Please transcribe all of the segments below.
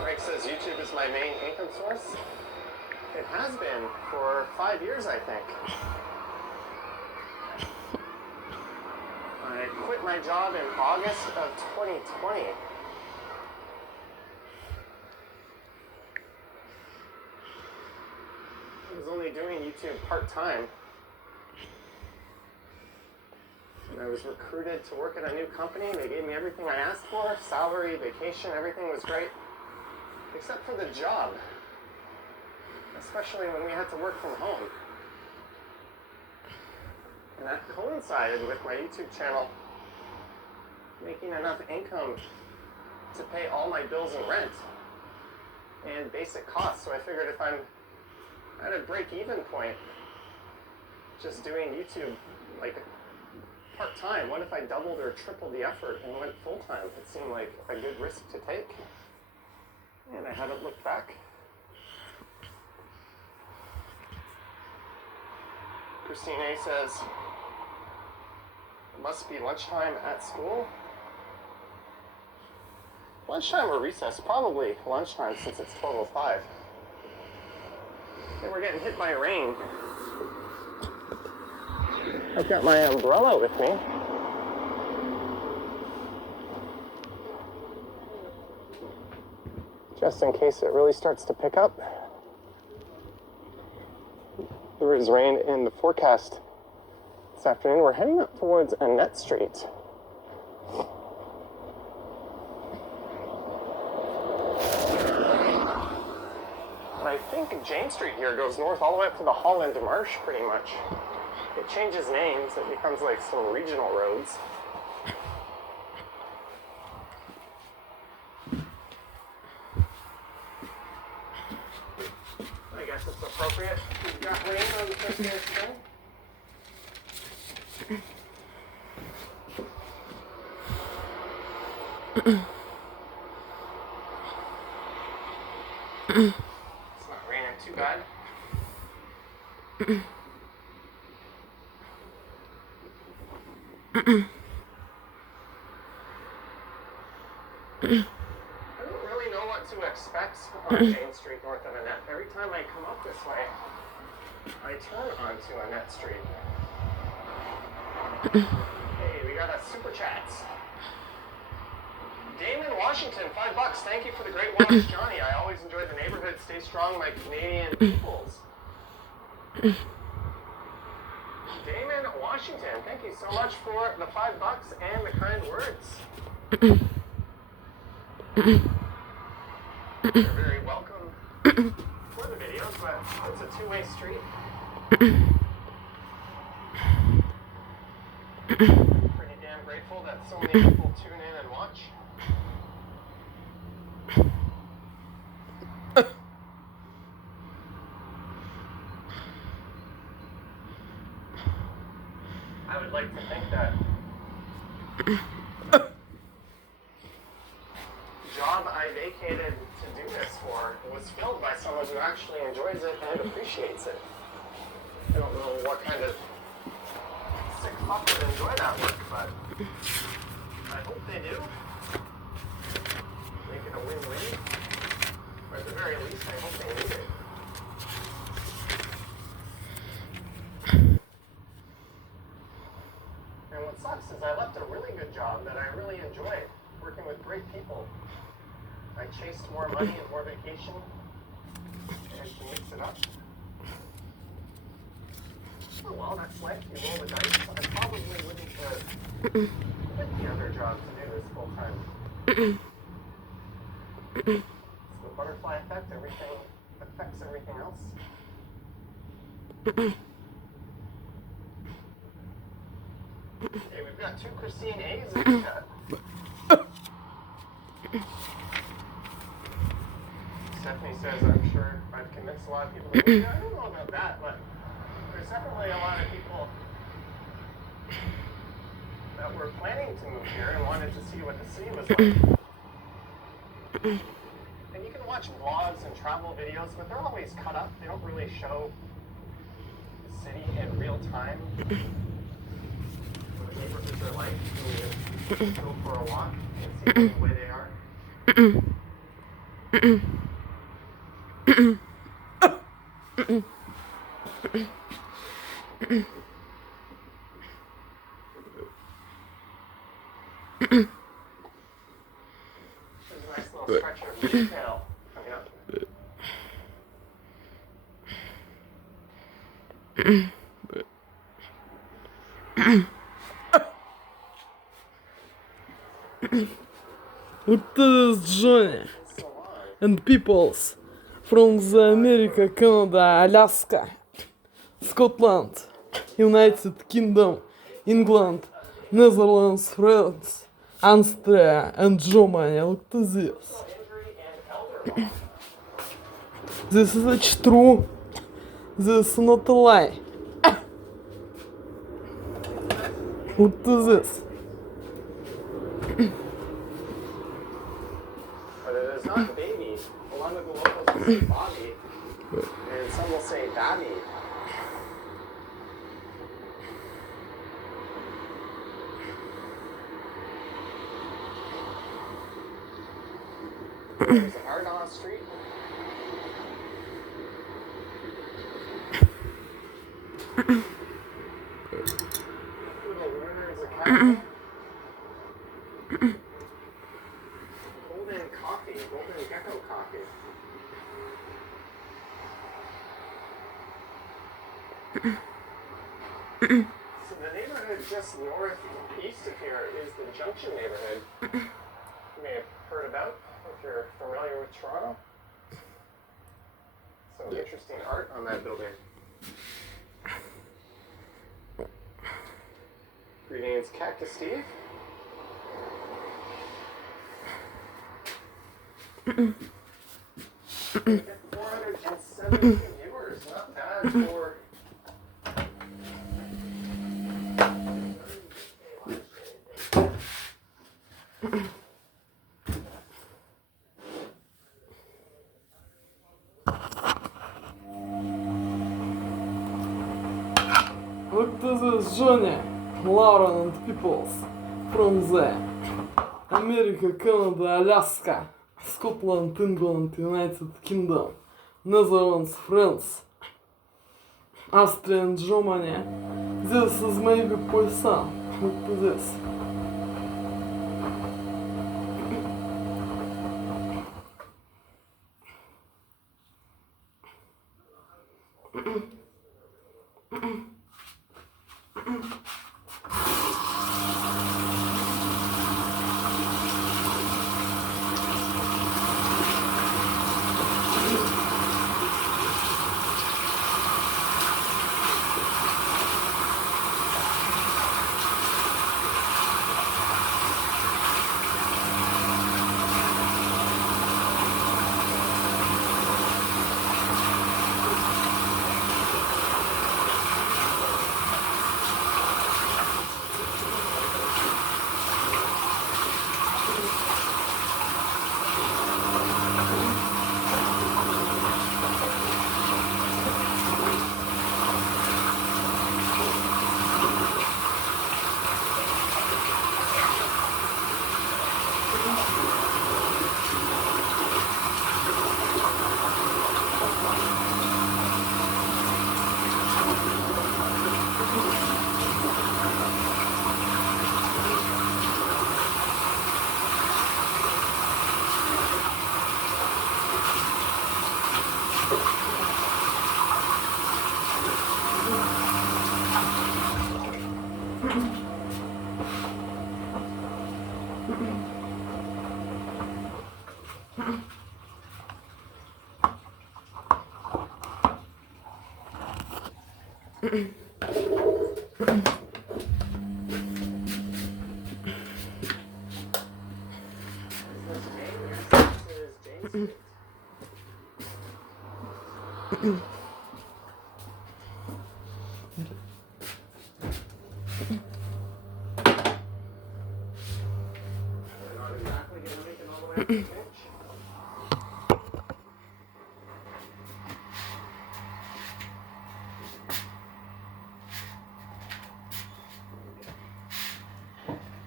Greg says YouTube is my main income source. It has been for 5 years, I think. I quit my job in August of 2020. I was only doing YouTube part-time. And I was recruited to work at a new company. They gave me everything I asked for, salary, vacation, everything was great. Except for the job. Especially when we had to work from home. And that coincided with my YouTube channel making enough income to pay all my bills and rent and basic costs. So I figured if I'm at a break-even point, just doing YouTube like part-time, what if I doubled or tripled the effort and went full-time? It seemed like a good risk to take, and I haven't looked back. Christine A says, it must be lunchtime at school. Lunchtime or recess? Probably lunchtime since it's 12:05. And we're getting hit by rain. I've got my umbrella with me. Just in case it really starts to pick up. There is rain in the forecast this afternoon. We're heading up towards Annette Street. I think Jane Street here goes north all the way up to the Holland Marsh, pretty much. It changes names, it becomes like some regional roads. I guess it's appropriate. We've got rain on the first day of spring. It's not raining too bad. I don't really know what to expect on Jane Street north of Annette. Every time I come up this way, I turn onto Annette Street. Hey, we got a super chat. Damon Washington, $5. Thank you for the great watch, Johnny. I always enjoy the neighborhood. Stay strong, my Canadian peoples. Damon Washington, thank you so much for the $5 and the kind words. You're very welcome for the videos, but it's a two-way street. Pretty damn grateful that so many people tune in and watch. I would like to think that job I vacated to do this for was filled by someone who actually enjoys it and appreciates it. I don't know what kind of sick fuck would enjoy that work, but I hope they do. Make it a win-win. Or at the very least, I hope they need it. And what sucks is I left a really good job that I really enjoyed, working with great people. I chased more money and more vacation, and to mix it up. Oh well, that's life. You roll the dice. I probably wouldn't quit the other job to do this full time. It's the butterfly effect. Everything affects everything else. Okay, we've got two Christine A's in the chat. Stephanie says, I'm sure I've convinced a lot of people to move here. I don't know about that, but there's definitely a lot of people that were planning to move here and wanted to see what the city was like. And you can watch vlogs and travel videos, but they're always cut up. They don't really show the city in real time. What the neighborhoods are like when you go for a walk and see the way they are. nice little stretch of detail coming up. Look at this Johnny and peoples from the America, Canada, Alaska, Scotland, United Kingdom, England, Netherlands, France, Austria and Germany. Look at this. This is true. This is not a lie. Look at this. But it is not baby. A lot of the locals will say Bobby, and some will say Babby. There's art on the street. Little Learner's Academy. Golden coffee, golden gecko coffee. So the neighborhood just northeast of here is the Junction neighborhood. You may have heard about if you're familiar with Toronto. Some interesting art on that building. Greetings, Cactus Steve. 470 viewers, not bad for. Look to this Johnny, Lauren and peoples from the America, Canada, Alaska, Scotland, England, United Kingdom, Netherlands, France, Austria and Germany. This is maybe poison. Look to this.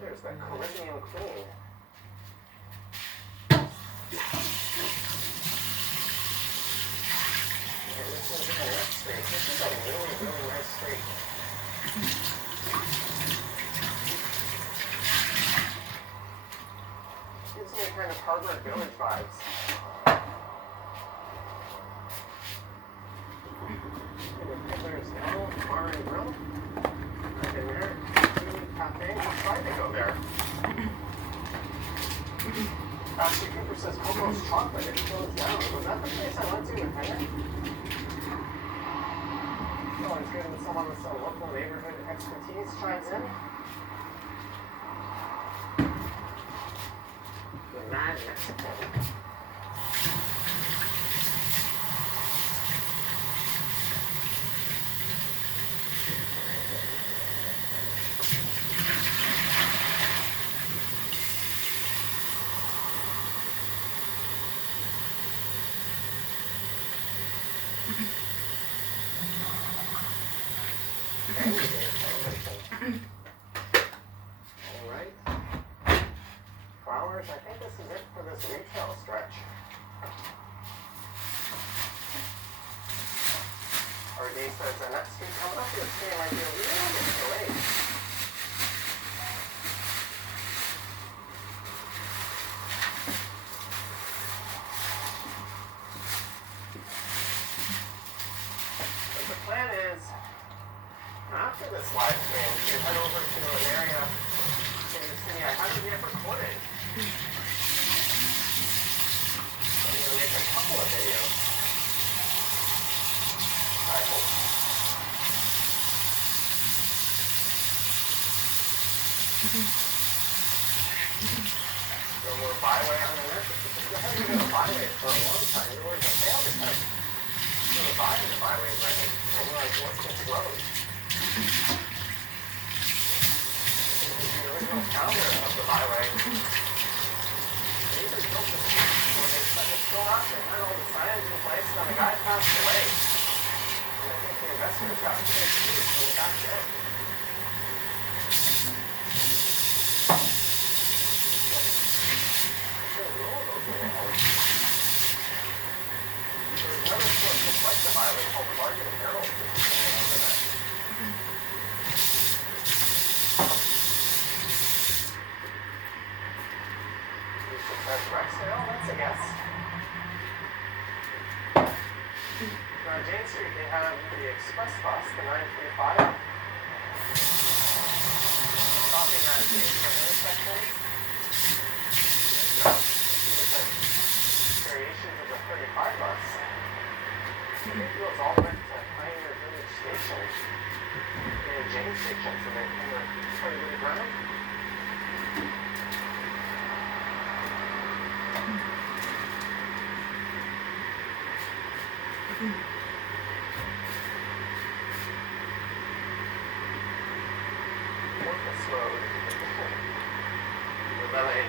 There's that Caribbean queen. street. Gives me kind of Harvard Village vibes. There's no bar and grill. I've been there. Cafe. I tried to go there. Actually, Cooper says Coco's Chocolate. It closed down. Was that the place I went to with Henry? Oh, it's good when someone with some local neighborhood expertise chimes in. The Mad Mexican. Alright. Flowers, I think this is it for this retail stretch. RD says the next street coming up here today might be a little bit delayed. But the plan is, after this live stream, to head over to an area in the city I haven't yet recorded. I'm going to make a couple of videos. I hope. No more byway on the net. There hasn't been a byway for a long time. There was a fail attempt for the byway running. And we're like, what's this road? The original founder of the byway, they even built this where they said it's still out there, had all the signs in place, and the guy passed away. And I think the investors got paid too from the back end. There's another store just like the byway called Bargain and Barrel, if you can remember that. Rec sale, that's a guess. On Jane Street, they have the express bus, the 945. Stopping at major intersections. There's a few different variations of the 35 bus. It goes all the way to Pioneer Village Station. And Jane Station, so they kind of quite a bit of ground. Porpoise Road. Rebelle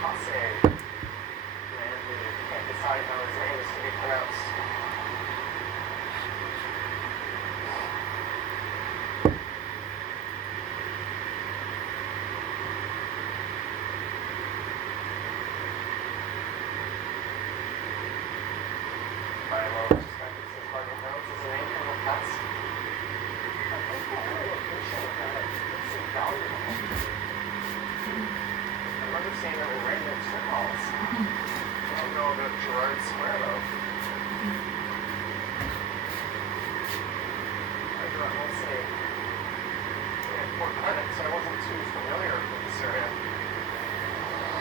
Passe. Man who can't decide how his name is to be pronounced. By low expectancies, Bargain Hills is an name from the past. I think the only location that makes it valuable. I remember seeing them in random strip malls. I don't know about Gerrard Square though. I grew up mostly in Port Credit, so I wasn't too familiar with this area.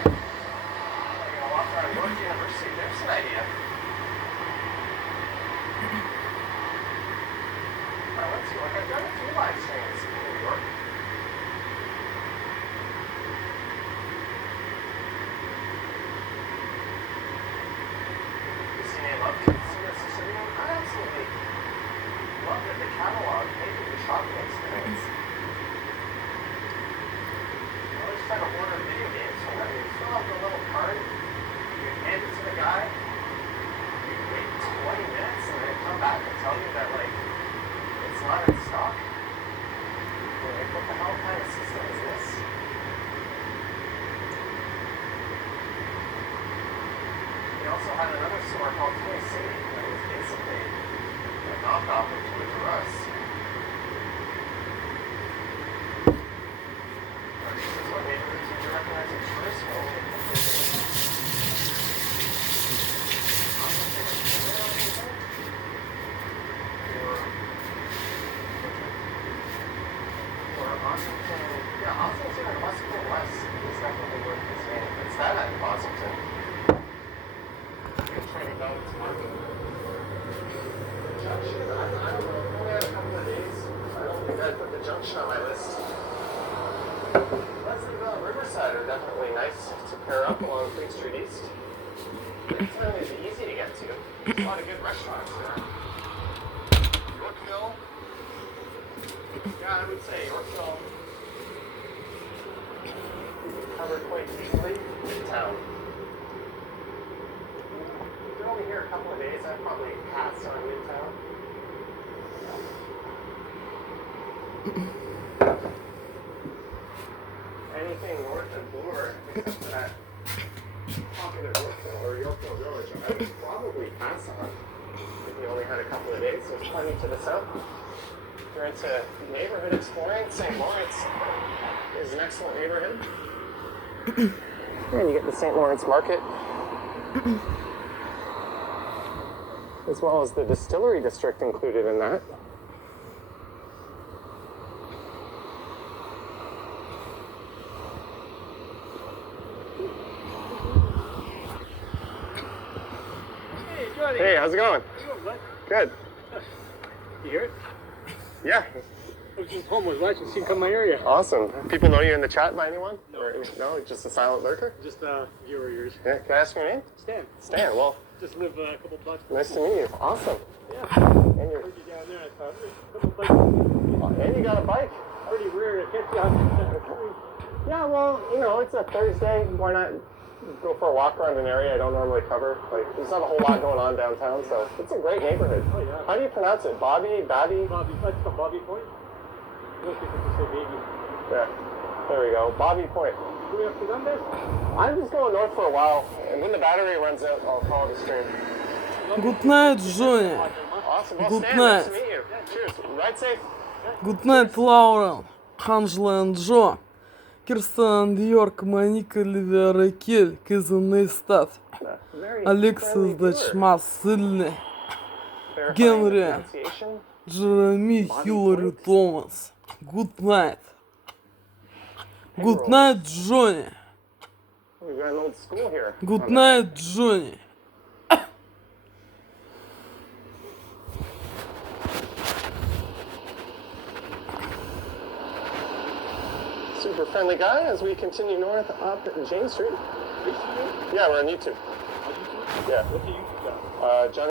I'm going to walk around York University. There's an idea. Let's see, like I've done a few live streams in New York. You see any love consumer Sicilian? I absolutely love that the catalog made the shopping experience. I always try to order video games from them. You fill out the little card, you hand it to the guy, you wait 20 minutes, and they come back and tell you that, like, it's not in stock. You're like, what the hell kind of system is this? We also had another store called Toy City that was basically a knockoff of Toys R Us. Washington and Western West is definitely worth visiting. It's that and Washington. Good training down to market. Junction, I don't know. I've only had a couple of days. I don't think I'd put the junction on my list. Leslieville and Riverside are definitely nice to pair up along Fleet Street East. It's not really easy to get to. There's a lot of good restaurants there. Yorkville. Yeah, I would say Yorkville. Covered quite easily. Midtown. If you're only here a couple of days, I'd probably pass on Midtown. Anything north of Bloor, except for that popular Yorkville or Yorkville Village, I would probably pass on if you only had a couple of days. There's plenty to the south. If you're into neighborhood exploring, St. Lawrence is an excellent neighborhood. And you get the St. Lawrence Market, as well as the distillery district included in that. Hey, how's it going? Good. You hear it? Yeah. I was just home, was watching, see you come my area. Awesome. People know you in the chat by anyone? No. Or, no, just a silent lurker? Just viewer yours. Yeah. Can I ask your name? Stan. Stan. Well, Just live a couple blocks. nice to meet you. Awesome. Yeah. And you're, Heard you down there. I thought, hey, couple bikes. and you got a bike. Pretty rare. I can't see how. Yeah. Well, you know, it's a Thursday. Why not go for a walk around an area I don't normally cover? Like, there's not a whole lot going on downtown, so it's a great neighborhood. Oh yeah. How do you pronounce it? Bobby? Babby? Bobby. That's the Bobby Point. Most people just say baby. Yeah. There we go. Bobby Point. Do we have to run this? I'm just going north for a while, and when the battery runs out, I'll call it a stream. Good night, Johnny. Awesome. Well, Good Stan, night. nice to meet you. Cheers. Ride safe. Good night, Lauren, Angela and Joe, Kirsten, York, Monica, Olivia, Raquel, Kizune, Staf, Very Alexis, friendly viewer. Дачма, Сильный, Verifying Генри. the pronunciation. Jeremy, Hillary, Thomas. Good night. Good night, Johnny. We've got an old school here. Good on night, Johnny. that super friendly guy as we continue north up Jane Street. Yeah, we're on YouTube. On YouTube? Yeah. What's the YouTube channel? John